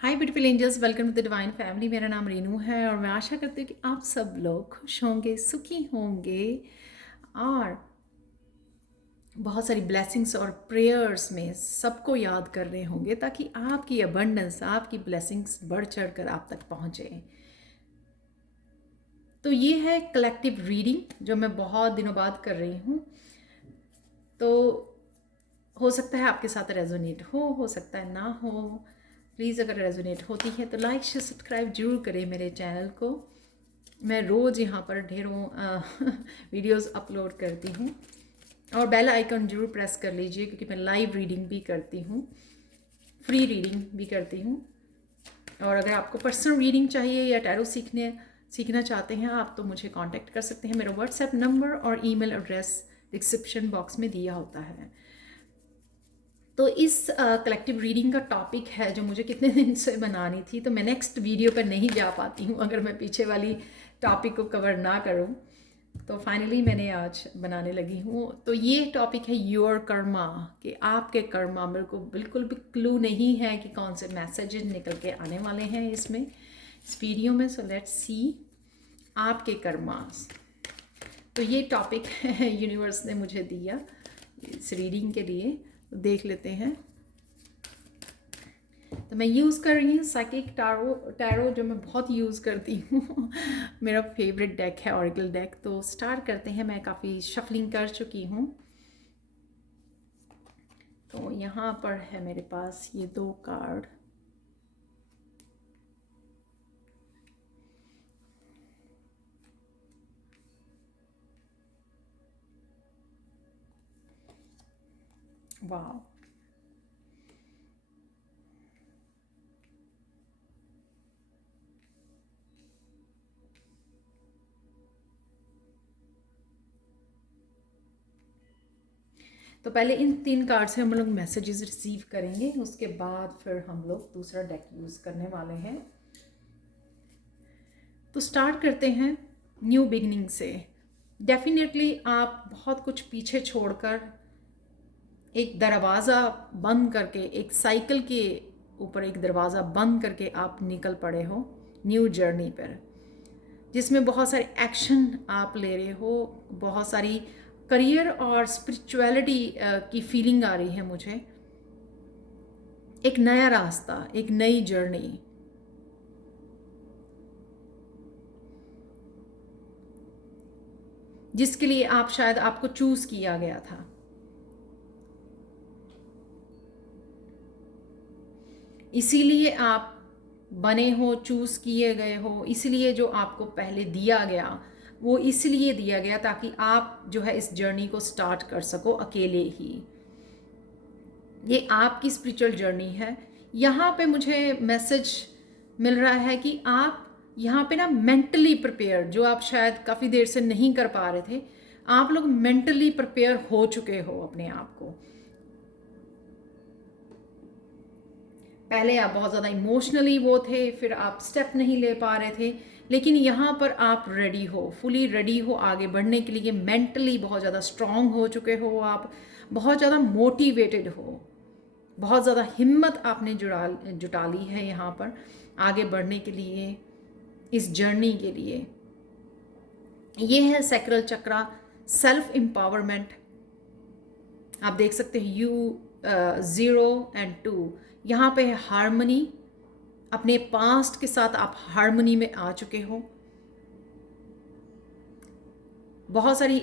Hi beautiful angels, welcome to the divine family. मेरा नाम रेनू है और मैं आशा करती हूँ कि आप सब लोग खुश होंगे, सुखी होंगे और बहुत सारी ब्लेसिंग्स और प्रेयर्स में सबको याद कर रहे होंगे ताकि आपकी अबंडेंस, आपकी ब्लेसिंग्स बढ़ चढ़ कर आप तक पहुँचे। तो ये है कलेक्टिव रीडिंग जो मैं बहुत दिनों बाद कर रही हूँ। तो हो सकता है आपके साथ रेजोनेट हो सकता है ना हो। प्लीज़ अगर रेजोनेट होती है तो लाइक शेयर सब्सक्राइब जरूर करें मेरे चैनल को। मैं रोज़ यहाँ पर ढेरों वीडियोस अपलोड करती हूँ और बेल आइकन जरूर प्रेस कर लीजिए क्योंकि मैं लाइव रीडिंग भी करती हूँ, फ्री रीडिंग भी करती हूँ। और अगर आपको पर्सनल रीडिंग चाहिए या टैरो सीखना चाहते हैं आप तो मुझे कांटेक्ट कर सकते हैं। मेरा व्हाट्सएप नंबर और ईमेल एड्रेस डिस्क्रिप्शन बॉक्स में दिया होता है। तो इस कलेक्टिव रीडिंग का टॉपिक है जो मुझे कितने दिन से बनानी थी, तो मैं नेक्स्ट वीडियो पर नहीं जा पाती हूँ अगर मैं पीछे वाली टॉपिक को कवर ना करूँ। तो फाइनली मैंने आज बनाने लगी हूँ। तो ये टॉपिक है योर कर्मा, कि आपके कर्मा। मेरे को बिल्कुल भी क्लू नहीं है कि कौन से मैसेजेस निकल के आने वाले हैं इसमें, इस वीडियो में। सो लेट्स सी आपके कर्मास। तो ये टॉपिक है यूनिवर्स ने मुझे दिया इस रीडिंग के लिए। तो देख लेते हैं। तो मैं यूज़ कर रही हूँ साइकिक टैरो जो मैं बहुत यूज़ करती हूँ मेरा फेवरेट डेक है ऑरेकल डेक। तो स्टार्ट करते हैं। मैं काफ़ी शफलिंग कर चुकी हूँ। तो यहाँ पर है मेरे पास ये 2 कार्ड। वाह, तो पहले इन 3 कार्ड से हम लोग मैसेजेस रिसीव करेंगे, उसके बाद फिर हम लोग दूसरा डेक यूज़ करने वाले हैं। तो स्टार्ट करते हैं न्यू बिगनिंग से। डेफिनेटली आप बहुत कुछ पीछे छोड़कर एक दरवाज़ा बंद करके, एक साइकिल के ऊपर एक दरवाज़ा बंद करके आप निकल पड़े हो न्यू जर्नी पर, जिसमें बहुत सारे एक्शन आप ले रहे हो। बहुत सारी करियर और स्पिरिचुअलिटी की फीलिंग आ रही है मुझे। एक नया रास्ता, एक नई जर्नी, जिसके लिए आप शायद आपको चूज़ किया गया था। इसीलिए आप बने हो, चूज़ किए गए हो। इसलिए जो आपको पहले दिया गया वो इसलिए दिया गया ताकि आप जो है इस जर्नी को स्टार्ट कर सको अकेले ही। ये आपकी स्पिरिचुअल जर्नी है। यहाँ पे मुझे मैसेज मिल रहा है कि आप यहाँ पे ना मेंटली प्रिपेयर, जो आप शायद काफ़ी देर से नहीं कर पा रहे थे, आप लोग मेंटली प्रिपेयर हो चुके हो अपने आप को। पहले आप बहुत ज़्यादा इमोशनली वो थे, फिर आप स्टेप नहीं ले पा रहे थे, लेकिन यहाँ पर आप रेडी हो, फुली रेडी हो आगे बढ़ने के लिए। मेंटली बहुत ज़्यादा स्ट्रांग हो चुके हो आप, बहुत ज़्यादा मोटिवेटेड हो, बहुत ज़्यादा हिम्मत आपने जुटा ली है यहाँ पर आगे बढ़ने के लिए, इस जर्नी के लिए। ये है सैक्रल चक्रा, सेल्फ एम्पावरमेंट। आप देख सकते हैं U0 और 2, यहाँ पे है हार्मनी। अपने पास्ट के साथ आप हार्मनी में आ चुके हो। बहुत सारी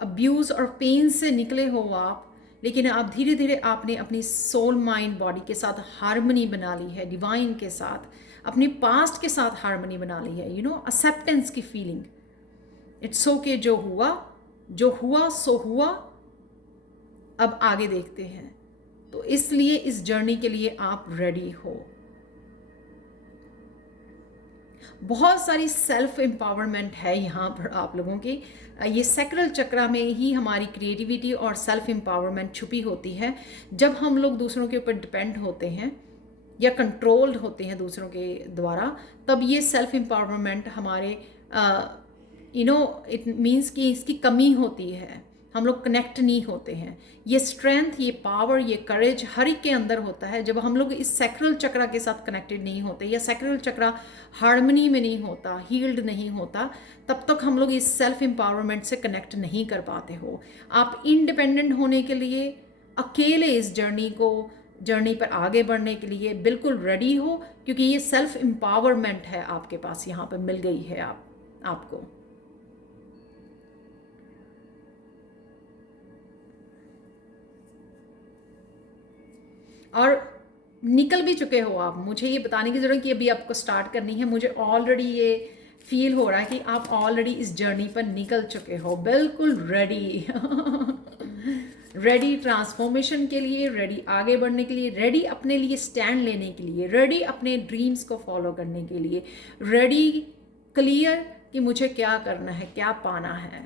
अब्यूज़ और पेन से निकले हो आप, लेकिन अब धीरे धीरे आपने अपनी सोल माइंड बॉडी के साथ हार्मनी बना ली है, डिवाइन के साथ, अपने पास्ट के साथ हार्मनी बना ली है। एक्सेप्टेंस की फीलिंग। इट्स ओके, जो हुआ सो हुआ, अब आगे देखते हैं। तो इसलिए इस जर्नी के लिए आप रेडी हो। बहुत सारी सेल्फ एम्पावरमेंट है यहाँ पर आप लोगों की। ये सैक्रल चक्रा में ही हमारी क्रिएटिविटी और सेल्फ एम्पावरमेंट छुपी होती है। जब हम लोग दूसरों के ऊपर डिपेंड होते हैं या कंट्रोल्ड होते हैं दूसरों के द्वारा, तब ये सेल्फ एम्पावरमेंट हमारे इट मीन्स कि इसकी कमी होती है। हम लोग कनेक्ट नहीं होते हैं। ये स्ट्रेंथ, ये पावर, ये करेज हर एक के अंदर होता है जब हम लोग इस सैक्रल चक्रा के साथ कनेक्टेड नहीं होते, या सैक्रल चक्रा हार्मनी में नहीं होता, हील्ड नहीं होता, तब तक हम लोग इस सेल्फ एम्पावरमेंट से कनेक्ट नहीं कर पाते हो। आप इंडिपेंडेंट होने के लिए अकेले इस जर्नी पर आगे बढ़ने के लिए बिल्कुल रेडी हो, क्योंकि ये सेल्फ एम्पावरमेंट है आपके पास, यहाँ पर मिल गई है आपको। और निकल भी चुके हो आप। मुझे ये बताने की ज़रूरत कि अभी आपको स्टार्ट करनी है, मुझे ऑलरेडी ये फील हो रहा है कि आप ऑलरेडी इस जर्नी पर निकल चुके हो, बिल्कुल रेडी रेडी ट्रांसफॉर्मेशन के लिए, रेडी आगे बढ़ने के लिए, रेडी अपने लिए स्टैंड लेने के लिए, रेडी अपने ड्रीम्स को फॉलो करने के लिए, रेडी क्लियर कि मुझे क्या करना है, क्या पाना है।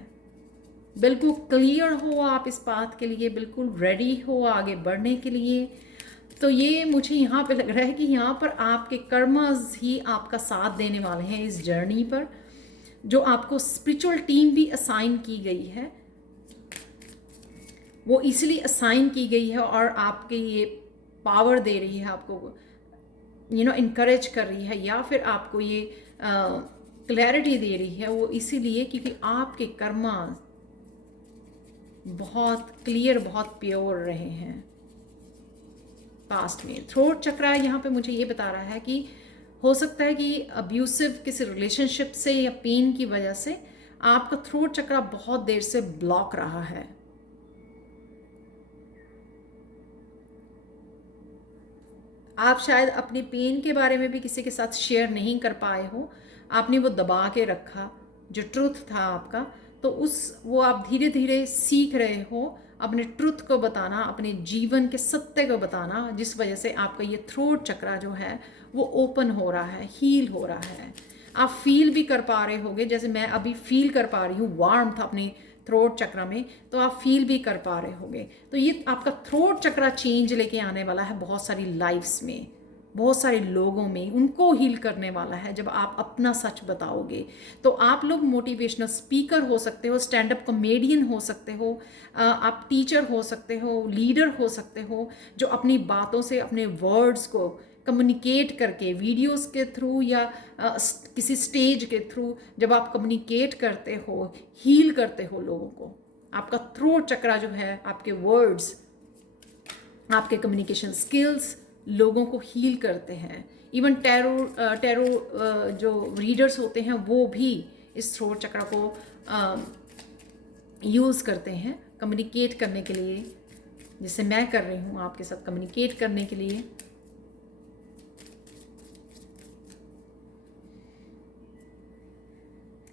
बिल्कुल क्लियर हो आप इस बात के लिए, बिल्कुल रेडी हो आगे बढ़ने के लिए। तो ये मुझे यहाँ पे लग रहा है कि यहाँ पर आपके कर्मस ही आपका साथ देने वाले हैं इस जर्नी पर, जो आपको स्पिरिचुअल टीम भी असाइन की गई है। वो इसलिए असाइन की गई है और आपके ये पावर दे रही है, आपको इनकरेज कर रही है, या फिर आपको ये क्लैरिटी दे रही है। वो इसीलिए क्योंकि आपके कर्मा बहुत क्लियर, बहुत प्योर रहे हैं पास्ट में। थ्रोट चक्रा यहाँ पे मुझे ये बता रहा है कि हो सकता है कि अब्यूसिव किसी रिलेशनशिप से या पेन की वजह से आपका थ्रोट चक्रा बहुत देर से ब्लॉक रहा है। आप शायद अपनी पेन के बारे में भी किसी के साथ शेयर नहीं कर पाए हो, आपने वो दबा के रखा, जो ट्रुथ था आपका। तो वो आप धीरे धीरे सीख रहे हो अपने ट्रुथ को बताना, अपने जीवन के सत्य को बताना, जिस वजह से आपका ये थ्रोट चक्रा जो है वो ओपन हो रहा है, हील हो रहा है। आप फील भी कर पा रहे होगे, जैसे मैं अभी फील कर पा रही हूँ वार्मथ अपने थ्रोट चक्रा में, तो आप फील भी कर पा रहे होगे। तो ये आपका थ्रोट चक्रा चेंज लेके आने वाला है बहुत सारी लाइफ्स में, बहुत सारे लोगों में, उनको हील करने वाला है जब आप अपना सच बताओगे। तो आप लोग मोटिवेशनल स्पीकर हो सकते हो, स्टैंड अप कॉमेडियन हो सकते हो, आप टीचर हो सकते हो, लीडर हो सकते हो, जो अपनी बातों से, अपने वर्ड्स को कम्युनिकेट करके वीडियोस के थ्रू या किसी स्टेज के थ्रू जब आप कम्युनिकेट करते हो, हील करते हो लोगों को, आपका थ्रोट चक्रा जो है, आपके वर्ड्स, आपके कम्युनिकेशन स्किल्स लोगों को हील करते हैं। इवन टैरो जो रीडर्स होते हैं वो भी इस थ्रोट चक्रा को यूज़ करते हैं कम्युनिकेट करने के लिए, जिससे मैं कर रही हूँ आपके साथ कम्युनिकेट करने के लिए।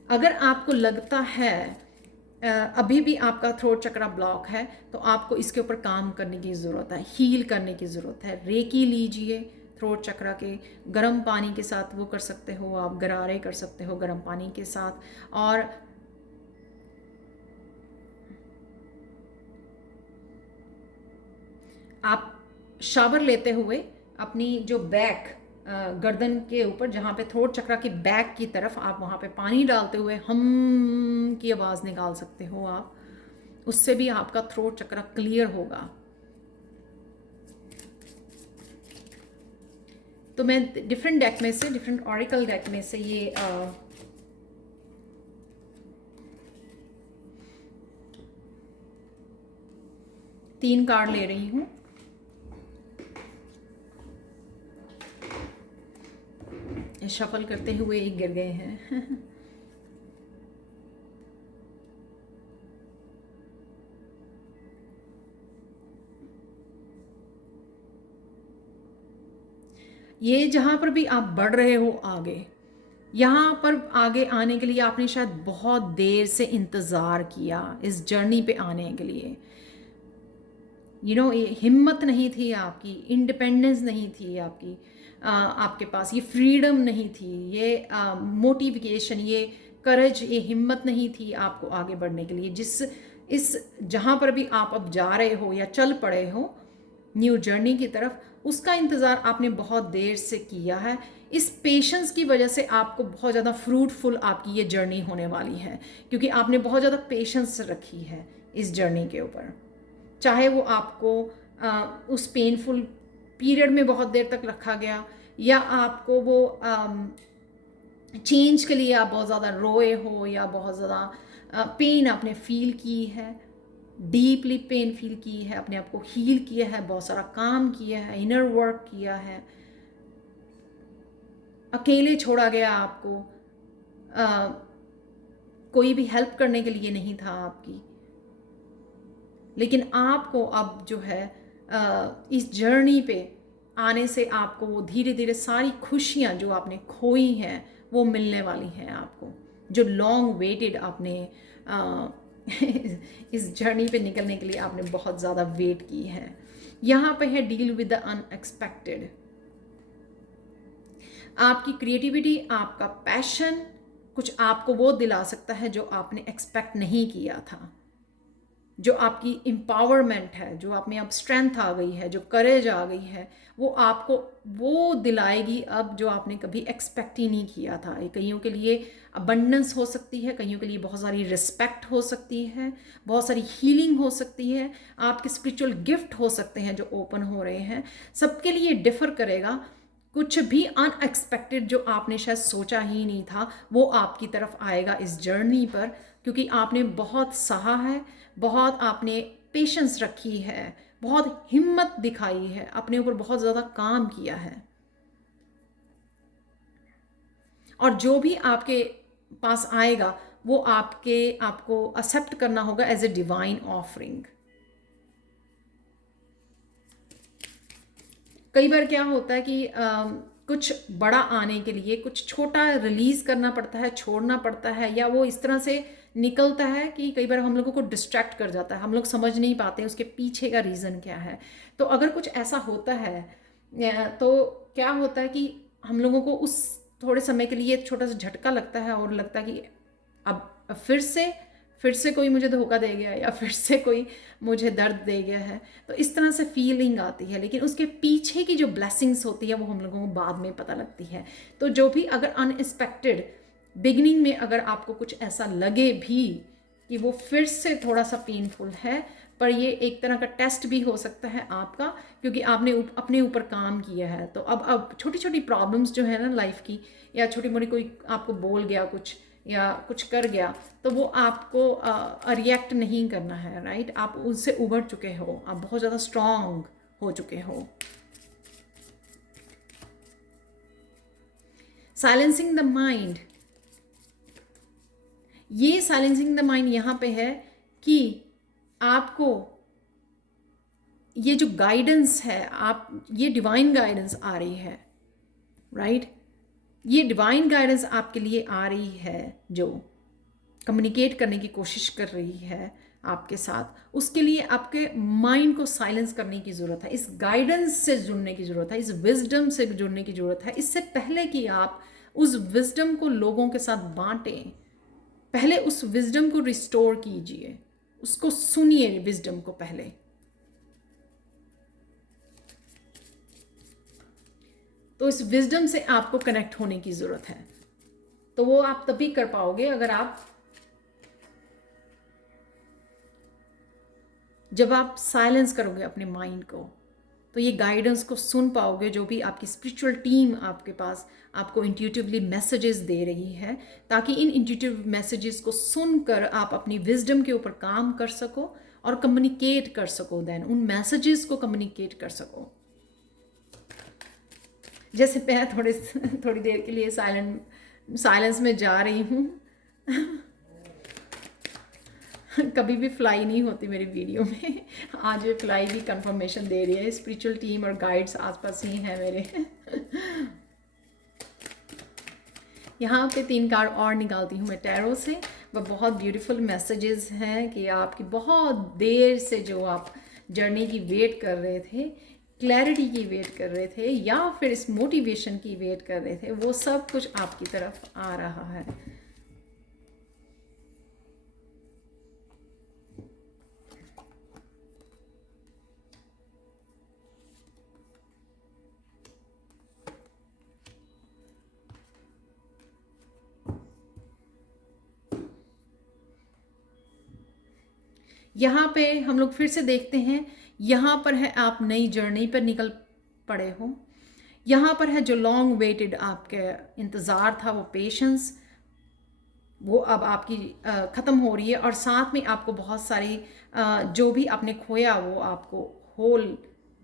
अगर आपको लगता है अभी भी आपका थ्रोट चक्रा ब्लॉक है, तो आपको इसके ऊपर काम करने की ज़रूरत है, हील करने की ज़रूरत है। रेकी लीजिए थ्रोट चक्रा के, गर्म पानी के साथ वो कर सकते हो आप, गरारे कर सकते हो गर्म पानी के साथ। और आप शावर लेते हुए अपनी जो बैक गर्दन के ऊपर, जहाँ पे थ्रोट चक्रा के बैक की तरफ, आप वहाँ पे पानी डालते हुए हम की आवाज़ निकाल सकते हो आप, उससे भी आपका थ्रोट चक्रा क्लियर होगा। तो मैं डिफरेंट डेक में से, डिफरेंट ऑरिकल डेक में से ये 3 कार्ड ले रही हूँ। शफल करते हुए एक गिर गए हैं ये जहाँ पर भी आप बढ़ रहे हो आगे, यहाँ पर आगे आने के लिए आपने शायद बहुत देर से इंतज़ार किया इस जर्नी पे आने के लिए। ये हिम्मत नहीं थी आपकी, इंडिपेंडेंस नहीं थी आपकी, आपके पास ये फ्रीडम नहीं थी, ये मोटिवेशन, ये करेज, ये हिम्मत नहीं थी आपको आगे बढ़ने के लिए। जहाँ पर भी आप अब जा रहे हो या चल पड़े हो न्यू जर्नी की तरफ, उसका इंतज़ार आपने बहुत देर से किया है। इस पेशेंस की वजह से आपको बहुत ज़्यादा फ्रूटफुल आपकी ये जर्नी होने वाली है, क्योंकि आपने बहुत ज़्यादा पेशेंस रखी है इस जर्नी के ऊपर। चाहे वो आपको उस पेनफुल पीरियड में बहुत देर तक रखा गया, या आपको वो चेंज के लिए आप बहुत ज़्यादा रोए हो, या बहुत ज़्यादा पेन आपने फील की है, डीपली पेन फील की है, अपने आप को हील किया है, बहुत सारा काम किया है, इनर वर्क किया है, अकेले छोड़ा गया आपको, कोई भी हेल्प करने के लिए नहीं था आपकी, लेकिन आपको अब जो है इस जर्नी पे आने से आपको वो धीरे धीरे सारी खुशियाँ जो आपने खोई हैं वो मिलने वाली हैं आपको, जो लॉन्ग वेटेड आपने इस जर्नी पे निकलने के लिए आपने बहुत ज़्यादा वेट की है। यहाँ पे है डील विद द अनएक्सपेक्टेड। आपकी क्रिएटिविटी, आपका पैशन कुछ आपको वो दिला सकता है जो आपने एक्सपेक्ट नहीं किया था, जो आपकी एम्पावरमेंट है, जो आप में अब स्ट्रेंथ आ गई है, जो करेज आ गई है, वो आपको वो दिलाएगी अब जो आपने कभी एक्सपेक्ट ही नहीं किया था। ये कईयों के लिए अबंडेंस हो सकती है, कईयों के लिए बहुत सारी रिस्पेक्ट हो सकती है, बहुत सारी हीलिंग हो सकती है, आपके स्पिरिचुअल गिफ्ट हो सकते हैं जो ओपन हो रहे हैं। सबके लिए डिफ़र करेगा। कुछ भी अनएक्सपेक्टेड जो आपने शायद सोचा ही नहीं था वो आपकी तरफ आएगा इस जर्नी पर, क्योंकि आपने बहुत सहा है, बहुत आपने पेशेंस रखी है, बहुत हिम्मत दिखाई है, अपने ऊपर बहुत ज़्यादा काम किया है, और जो भी आपके पास आएगा वो आपको एक्सेप्ट करना होगा एज ए डिवाइन ऑफरिंग। कई बार क्या होता है कि कुछ बड़ा आने के लिए कुछ छोटा रिलीज करना पड़ता है, छोड़ना पड़ता है, या वो इस तरह से निकलता है कि कई बार हम लोगों को डिस्ट्रैक्ट कर जाता है, हम लोग समझ नहीं पाते उसके पीछे का रीज़न क्या है। तो अगर कुछ ऐसा होता है तो क्या होता है कि हम लोगों को उस थोड़े समय के लिए एक छोटा सा झटका लगता है और लगता है कि अब फिर से कोई मुझे धोखा दे गया, या फिर से कोई मुझे दर्द दे गया है। तो इस तरह से फीलिंग आती है, लेकिन उसके पीछे की जो ब्लेसिंग्स होती है वो हम लोगों को बाद में पता लगती है। तो जो भी अगर अनएक्सपेक्टेड बिगनिंग में अगर आपको कुछ ऐसा लगे भी कि वो फिर से थोड़ा सा पेनफुल है, पर ये एक तरह का टेस्ट भी हो सकता है आपका, क्योंकि आपने अपने ऊपर काम किया है। तो अब छोटी छोटी प्रॉब्लम्स जो है ना लाइफ की, या छोटी मोटी कोई आपको बोल गया कुछ या कुछ कर गया, तो वो आपको रिएक्ट नहीं करना है, राइट। आप उससे उभर चुके हो, आप बहुत ज़्यादा स्ट्रांग हो चुके हो। साइलेंसिंग द माइंड, ये साइलेंसिंग द माइंड यहाँ पे है कि आपको ये जो गाइडेंस है, आप ये डिवाइन गाइडेंस आ रही है, राइट। ये डिवाइन गाइडेंस आपके लिए आ रही है जो कम्युनिकेट करने की कोशिश कर रही है आपके साथ। उसके लिए आपके माइंड को साइलेंस करने की ज़रूरत है, इस गाइडेंस से जुड़ने की ज़रूरत है, इस विजडम से जुड़ने की ज़रूरत है। इससे पहले कि आप उस विजडम को लोगों के साथ बांटें, पहले उस विजडम को रिस्टोर कीजिए, उसको सुनिए विजडम को पहले। तो इस विजडम से आपको कनेक्ट होने की ज़रूरत है। तो वो आप तभी कर पाओगे अगर आप जब आप साइलेंस करोगे अपने माइंड को, तो ये गाइडेंस को सुन पाओगे जो भी आपकी स्पिरिचुअल टीम आपके पास आपको इंट्यूटिवली मैसेजेस दे रही है, ताकि इन इंट्यूटिव मैसेजेस को सुनकर आप अपनी विजडम के ऊपर काम कर सको और कम्युनिकेट कर सको, देन उन मैसेजेस को कम्युनिकेट कर सको। जैसे मैं थोड़ी देर के लिए साइलेंस में जा रही हूँ कभी भी फ्लाई नहीं होती मेरी वीडियो में, आज ये फ्लाई भी कंफर्मेशन दे रही है। स्पिरिचुअल टीम और गाइड्स आसपास ही हैं मेरे यहाँ पे 3 कार्ड और निकालती हूँ मैं टैरो से। वह बहुत ब्यूटीफुल मैसेजेस हैं कि आपकी बहुत देर से जो आप जर्नी की वेट कर रहे थे, क्लैरिटी की वेट कर रहे थे, या फिर इस मोटिवेशन की वेट कर रहे थे, वो सब कुछ आपकी तरफ आ रहा है। यहाँ पे हम लोग फिर से देखते हैं, यहाँ पर है आप नई जर्नी पर निकल पड़े हो। यहाँ पर है जो लॉन्ग वेटेड आपके इंतज़ार था, वो पेशेंस, वो अब आपकी ख़त्म हो रही है। और साथ में आपको बहुत सारी जो भी आपने खोया वो आपको होल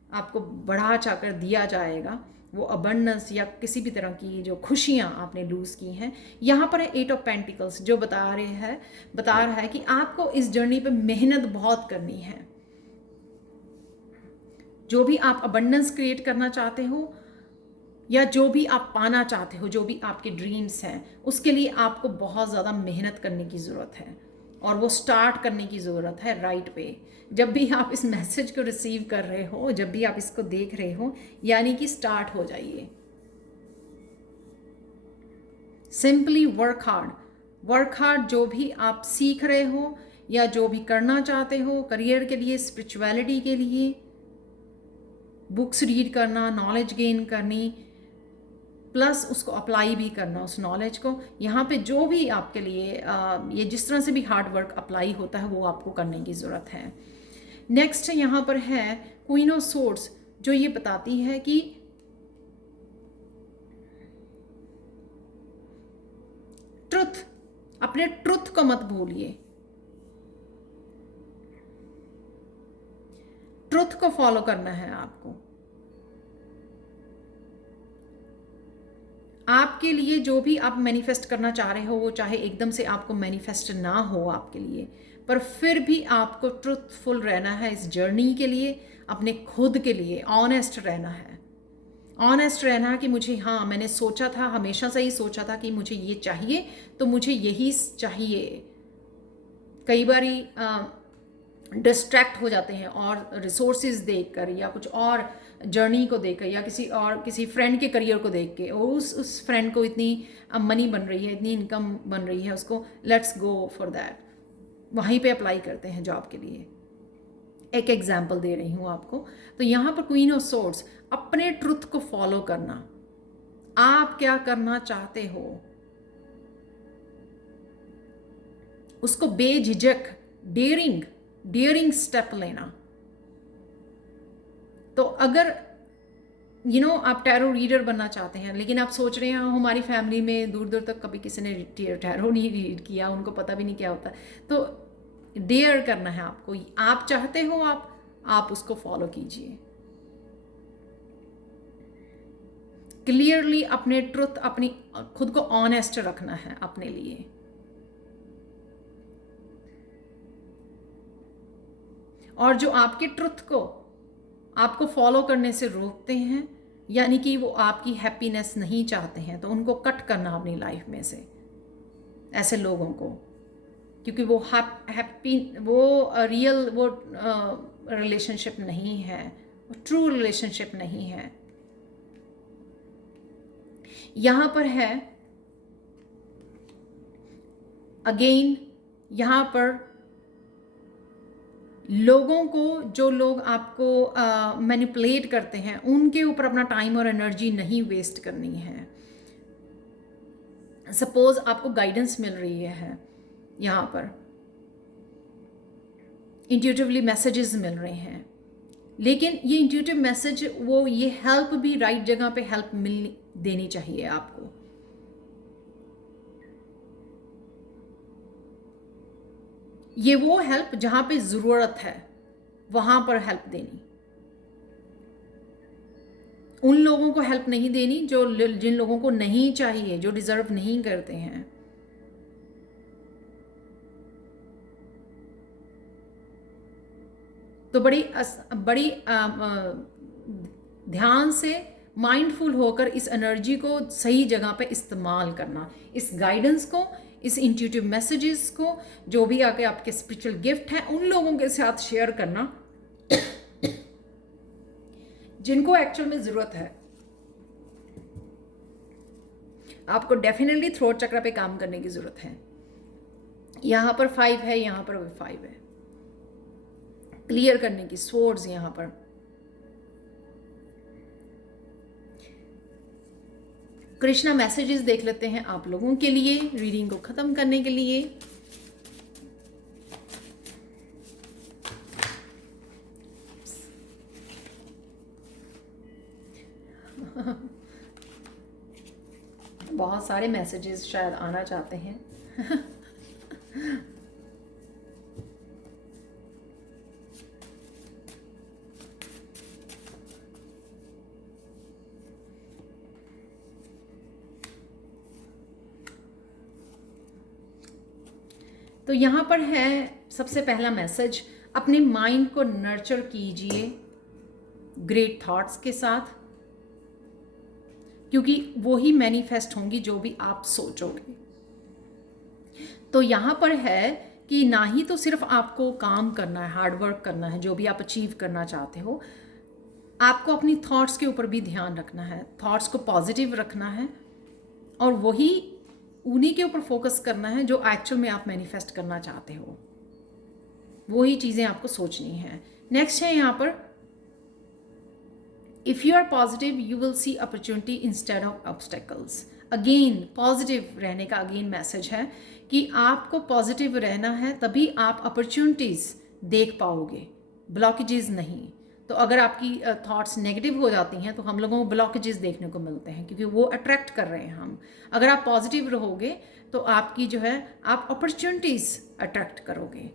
आपको बढ़ा चाकर दिया जाएगा। वो अबंडेंस या किसी भी तरह की जो खुशियाँ आपने लूज़ की हैं। यहाँ पर है 8 ऑफ पेंटिकल्स जो बता रहा है कि आपको इस जर्नी पे मेहनत बहुत करनी है। जो भी आप अबंडेंस क्रिएट करना चाहते हो या जो भी आप पाना चाहते हो, जो भी आपके ड्रीम्स हैं, उसके लिए आपको बहुत ज़्यादा मेहनत करने की ज़रूरत है और वो स्टार्ट करने की ज़रूरत है राइट वे। जब भी आप इस मैसेज को रिसीव कर रहे हो, जब भी आप इसको देख रहे हो, यानी कि स्टार्ट हो जाइए। Simply work hard. जो भी आप सीख रहे हो या जो भी करना चाहते हो करियर के लिए, स्पिरिचुअलिटी के लिए, बुक्स रीड करना, नॉलेज गेन करनी, प्लस उसको अप्लाई भी करना उस नॉलेज को। यहाँ पे जो भी आपके लिए ये जिस तरह से भी हार्ड वर्क अप्लाई होता है वो आपको करने की ज़रूरत है। नेक्स्ट यहाँ पर है क्वीन ऑफ सोर्ड्स, जो ये बताती है कि ट्रुथ, अपने ट्रुथ को मत भूलिए, ट्रुथ को फॉलो करना है आपको। आपके लिए जो भी आप मैनिफेस्ट करना चाह रहे हो, वो चाहे एकदम से आपको मैनिफेस्ट ना हो आपके लिए, पर फिर भी आपको ट्रुथफुल रहना है इस जर्नी के लिए, अपने खुद के लिए ऑनेस्ट रहना है। ऑनेस्ट रहना है कि मुझे, हाँ मैंने सोचा था, हमेशा से ही सोचा था कि मुझे ये चाहिए तो मुझे यही चाहिए। कई बारी डिस्ट्रैक्ट हो जाते हैं और रिसोर्सेज देखकर या कुछ और जर्नी को देखकर या किसी फ्रेंड के करियर को देख के, उस फ्रेंड को इतनी मनी बन रही है, इतनी इनकम बन रही है, उसको लेट्स गो फॉर दैट, वहीं पे अप्लाई करते हैं जॉब के लिए। एक एग्जाम्पल दे रही हूँ आपको। तो यहाँ पर क्वीन ऑफ सोर्ड्स, अपने ट्रुथ को फॉलो करना। आप क्या करना चाहते हो उसको बेझिझक डेयरिंग स्टेप लेना। तो अगर आप टैरो रीडर बनना चाहते हैं, लेकिन आप सोच रहे हैं हमारी फैमिली में दूर दूर तक कभी किसी ने टैरो नहीं रीड किया, उनको पता भी नहीं क्या होता, तो डेयर करना है आपको। आप चाहते हो, आप उसको फॉलो कीजिए। क्लियरली अपने ट्रुथ, अपनी खुद को ऑनेस्ट रखना है अपने लिए। और जो आपके ट्रुथ को आपको फॉलो करने से रोकते हैं, यानी कि वो आपकी हैप्पीनेस नहीं चाहते हैं, तो उनको कट करना अपनी लाइफ में से, ऐसे लोगों को, क्योंकि वो रियल रिलेशनशिप नहीं है, ट्रू रिलेशनशिप नहीं है। यहाँ पर है अगेन, यहाँ पर लोगों को, जो लोग आपको मैनिपुलेट करते हैं, उनके ऊपर अपना टाइम और एनर्जी नहीं वेस्ट करनी है। सपोज आपको गाइडेंस मिल रही है, यहाँ पर इंट्यूटिवली मैसेजेस मिल रहे हैं, लेकिन ये इंट्यूटिव मैसेज, वो ये हेल्प भी राइट जगह पे हेल्प मिल देनी चाहिए आपको। ये वो हेल्प जहां पे ज़रूरत है वहां पर हेल्प देनी, उन लोगों को हेल्प नहीं देनी जिन लोगों को नहीं चाहिए, जो डिजर्व नहीं करते हैं। तो बड़ी ध्यान से, माइंडफुल होकर इस एनर्जी को सही जगह पे इस्तेमाल करना, इस गाइडेंस को, इस इंट्यूटिव मैसेजेस को, जो भी आके आपके स्पिरिचुअल गिफ्ट हैं, उन लोगों के साथ शेयर करना जिनको एक्चुअल में ज़रूरत है। आपको डेफिनेटली थ्रोट चक्र पे काम करने की ज़रूरत है। यहाँ पर 5 है, यहाँ पर भी 5 है, क्लियर करने की स्वॉर्ड्स। यहाँ पर कृष्णा मैसेजेस देख लेते हैं आप लोगों के लिए, रीडिंग को ख़त्म करने के लिए। बहुत सारे मैसेजेस शायद आना चाहते हैं। तो यहाँ पर है सबसे पहला मैसेज, अपने माइंड को नर्चर कीजिए ग्रेट थॉट्स के साथ, क्योंकि वो ही मैनिफेस्ट होंगी जो भी आप सोचोगे। तो यहाँ पर है कि ना ही तो सिर्फ आपको काम करना है, हार्डवर्क करना है, जो भी आप अचीव करना चाहते हो, आपको अपनी थॉट्स के ऊपर भी ध्यान रखना है, थॉट्स को पॉजिटिव रखना है और वही उन्हीं के ऊपर फोकस करना है जो एक्चुअल में आप मैनिफेस्ट करना चाहते हो, वही चीज़ें आपको सोचनी है। नेक्स्ट है यहाँ पर, if you are positive you will see opportunity instead of obstacles. Again positive रहने का अगेन मैसेज है कि आपको पॉजिटिव रहना है, तभी आप अपॉर्चुनिटीज़ देख पाओगे, ब्लॉकेजेस नहीं। तो अगर आपकी थॉट्स नेगेटिव हो जाती हैं तो हम लोगों को ब्लॉकेजेस देखने को मिलते हैं, क्योंकि वो अट्रैक्ट कर रहे हैं हम। अगर आप पॉजिटिव रहोगे तो आपकी जो है आप अपॉर्चुनिटीज़ अट्रैक्ट करोगे।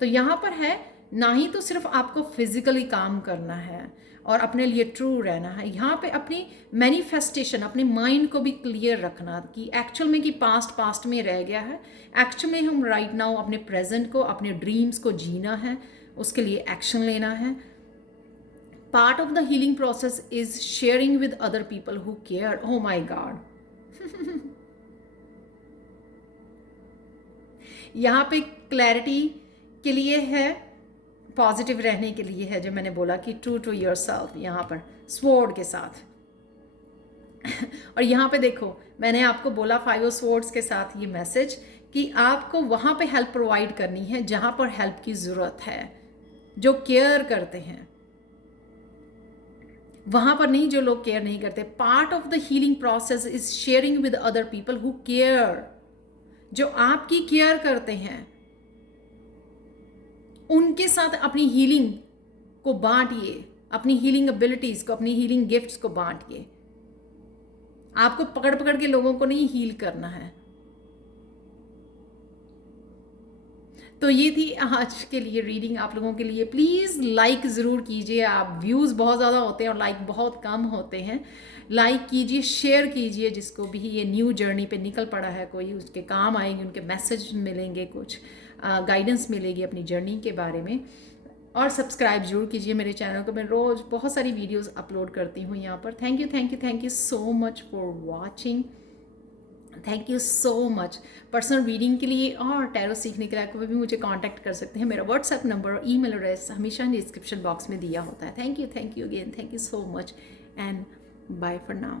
तो यहाँ पर है, ना ही तो सिर्फ आपको फिजिकली काम करना है और अपने लिए ट्रू रहना है, यहाँ पे अपनी मैनिफेस्टेशन, अपने माइंड को भी क्लियर रखना कि एक्चुअल में कि पास्ट में रह गया है, एक्चुअल में हम राइट नाउ अपने प्रेजेंट को, अपने ड्रीम्स को जीना है, उसके लिए एक्शन लेना है। Part of the healing process is sharing with other people who care. Oh my god, यहाँ पे क्लैरिटी के लिए है, पॉजिटिव रहने के लिए है, जो मैंने बोला कि ट्रू टू योर सेल्फ, यहाँ पर स्वॉर्ड के साथ। और यहाँ पे देखो, मैंने आपको बोला 5 ऑफ स्वॉर्ड्स के साथ ये मैसेज कि आपको वहाँ पे हेल्प प्रोवाइड करनी है जहाँ पर हेल्प की ज़रूरत है, जो केयर करते हैं, वहाँ पर नहीं जो लोग केयर नहीं करते। Part of the healing process is sharing with other people who care, जो आपकी केयर करते हैं उनके साथ अपनी हीलिंग को बांटिए, अपनी हीलिंग एबिलिटीज़ को, अपनी हीलिंग गिफ्ट्स को बांटिए। आपको पकड़ पकड़ के लोगों को नहीं हील करना है। तो ये थी आज के लिए रीडिंग आप लोगों के लिए। प्लीज़ लाइक ज़रूर कीजिए, आप व्यूज़ बहुत ज़्यादा होते हैं और लाइक बहुत कम होते हैं। लाइक कीजिए, शेयर कीजिए, जिसको भी ये न्यू जर्नी पे निकल पड़ा है कोई, उसके काम आएंगे, उनके मैसेज मिलेंगे, कुछ गाइडेंस मिलेगी अपनी जर्नी के बारे में। और सब्सक्राइब जरूर कीजिए मेरे चैनल को, मैं रोज़ बहुत सारी वीडियोस अपलोड करती हूँ यहाँ पर। Thank you so much for watching. Thank you so much. Personal reading के लिए और टैरो सीखने के लिए कोई भी मुझे कांटेक्ट कर सकते हैं। मेरा व्हाट्सएप नंबर और ईमेल एड्रेस हमेशा डिस्क्रिप्शन बॉक्स में दिया होता है। Thank you again, thank you so much and bye for now.